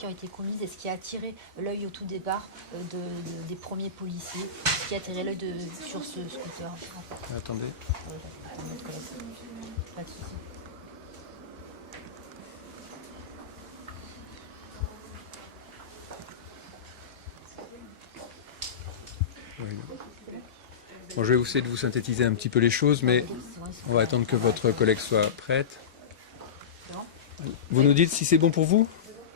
qui ont été commises et ce qui a attiré l'œil au tout départ des premiers policiers, ce qui a attiré l'œil sur ce scooter. Attendez. Pas de souci. Oui. Bon, je vais essayer de vous synthétiser un petit peu les choses, mais on va attendre que votre collègue soit prête. Vous nous dites si c'est bon pour vous?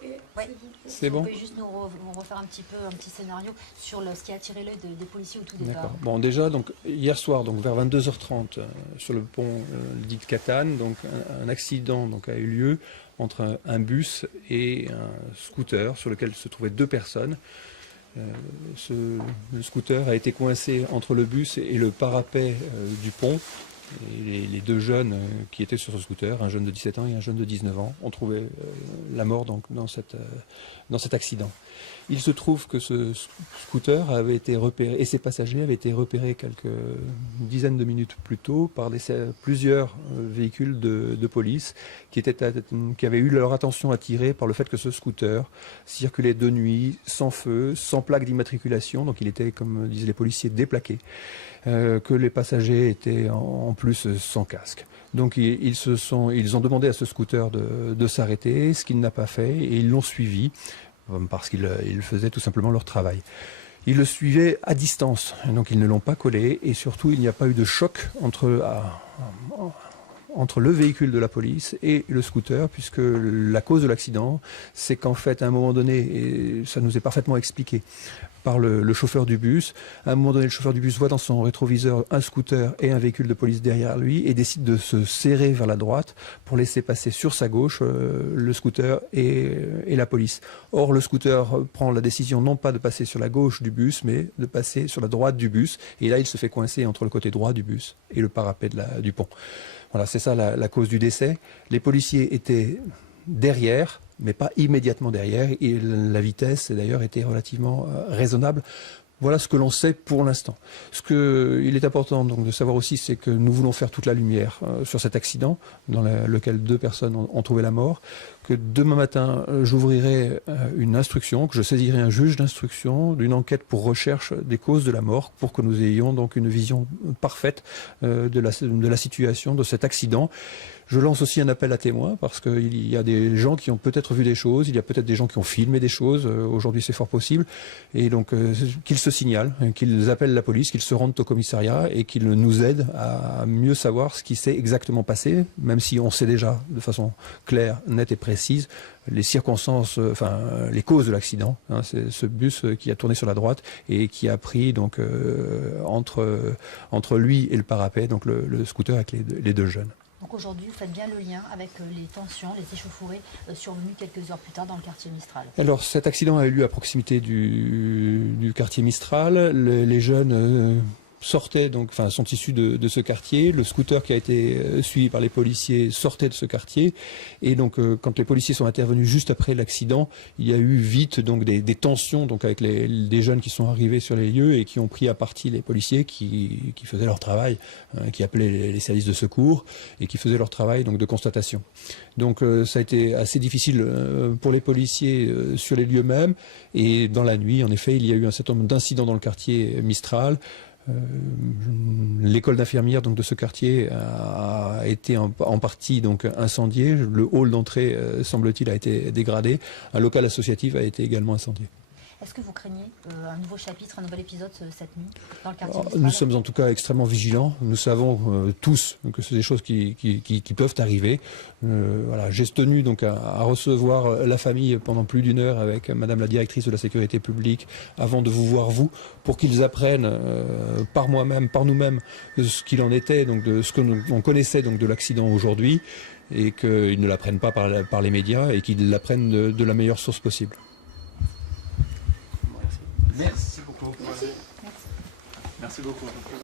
Oui. C'est bon? Vous pouvez juste nous refaire un petit scénario sur ce qui a attiré l'œil des policiers au tout départ. D'accord. Bon, déjà, donc, hier soir, donc, vers 22h30, sur le pont dit de Catane, donc, un accident donc, a eu lieu entre un bus et un scooter sur lequel se trouvaient deux personnes. Le scooter a été coincé entre le bus et le parapet du pont. Et les deux jeunes qui étaient sur ce scooter, un jeune de 17 ans et un jeune de 19 ans, ont trouvé la mort donc, dans cet accident. Il se trouve que ce scooter avait été repéré, et ses passagers avaient été repérés quelques dizaines de minutes plus tôt par plusieurs véhicules de police qui avaient eu leur attention attirée par le fait que ce scooter circulait de nuit, sans feu, sans plaque d'immatriculation, donc il était, comme disent les policiers, déplaqué. Que les passagers étaient en plus sans casque. Donc ils ont demandé à ce scooter de s'arrêter, ce qu'il n'a pas fait, et ils l'ont suivi parce qu'ils faisaient tout simplement leur travail. Ils le suivaient à distance, donc ils ne l'ont pas collé, et surtout il n'y a pas eu de choc entre le véhicule de la police et le scooter, puisque la cause de l'accident, c'est qu'en fait, à un moment donné, et ça nous est parfaitement expliqué par le chauffeur du bus, à un moment donné, le chauffeur du bus voit dans son rétroviseur un scooter et un véhicule de police derrière lui et décide de se serrer vers la droite pour laisser passer sur sa gauche le scooter et la police. Or, le scooter prend la décision non pas de passer sur la gauche du bus, mais de passer sur la droite du bus. Et là, il se fait coincer entre le côté droit du bus et le parapet du pont. Voilà, c'est ça la cause du décès. Les policiers étaient derrière, mais pas immédiatement derrière, et la vitesse d'ailleurs était relativement raisonnable. Voilà ce que l'on sait pour l'instant. Ce qu'il est important donc de savoir aussi, c'est que nous voulons faire toute la lumière sur cet accident dans lequel deux personnes ont trouvé la mort, que demain matin j'ouvrirai une instruction, que je saisirai un juge d'instruction d'une enquête pour recherche des causes de la mort, pour que nous ayons donc une vision parfaite de la situation, de cet accident. Je lance aussi un appel à témoins parce qu'il y a des gens qui ont peut-être vu des choses, il y a peut-être des gens qui ont filmé des choses, aujourd'hui c'est fort possible, et donc qu'ils se signalent, qu'ils appellent la police, qu'ils se rendent au commissariat et qu'ils nous aident à mieux savoir ce qui s'est exactement passé, même si on sait déjà de façon claire, nette et précise les circonstances, enfin les causes de l'accident. Hein, c'est ce bus qui a tourné sur la droite et qui a pris donc entre lui et le parapet, donc le scooter avec les deux jeunes. Donc aujourd'hui, vous faites bien le lien avec les tensions, les échauffourées survenues quelques heures plus tard dans le quartier Mistral. Alors cet accident a eu lieu à proximité du quartier Mistral. Les jeunes sortaient, donc, enfin, sont issus de ce quartier. Le scooter qui a été suivi par les policiers sortait de ce quartier. Et donc, quand les policiers sont intervenus juste après l'accident, il y a eu vite donc des tensions donc avec des jeunes qui sont arrivés sur les lieux et qui ont pris à partie les policiers qui faisaient leur travail, qui appelaient les services de secours et qui faisaient leur travail donc de constatation. Donc, ça a été assez difficile pour les policiers sur les lieux mêmes. Et dans la nuit, en effet, il y a eu un certain nombre d'incidents dans le quartier Mistral. L'école d'infirmières donc de ce quartier a été en partie donc incendiée. Le hall d'entrée semble-t-il a été dégradé. Un local associatif a été également incendié. Est-ce que vous craignez un nouveau chapitre, un nouvel épisode cette nuit dans le quartier Mistral ? Nous sommes en tout cas extrêmement vigilants. Nous savons tous que c'est des choses qui peuvent arriver. Voilà, j'ai tenu donc à recevoir la famille pendant plus d'une heure avec Madame la directrice de la sécurité publique avant de vous voir vous, pour qu'ils apprennent par moi-même, par nous-mêmes, ce qu'il en était, donc de ce que l'on connaissait donc de l'accident aujourd'hui, et qu'ils ne l'apprennent pas par les médias et qu'ils l'apprennent de la meilleure source possible. Merci beaucoup. Merci. Merci beaucoup.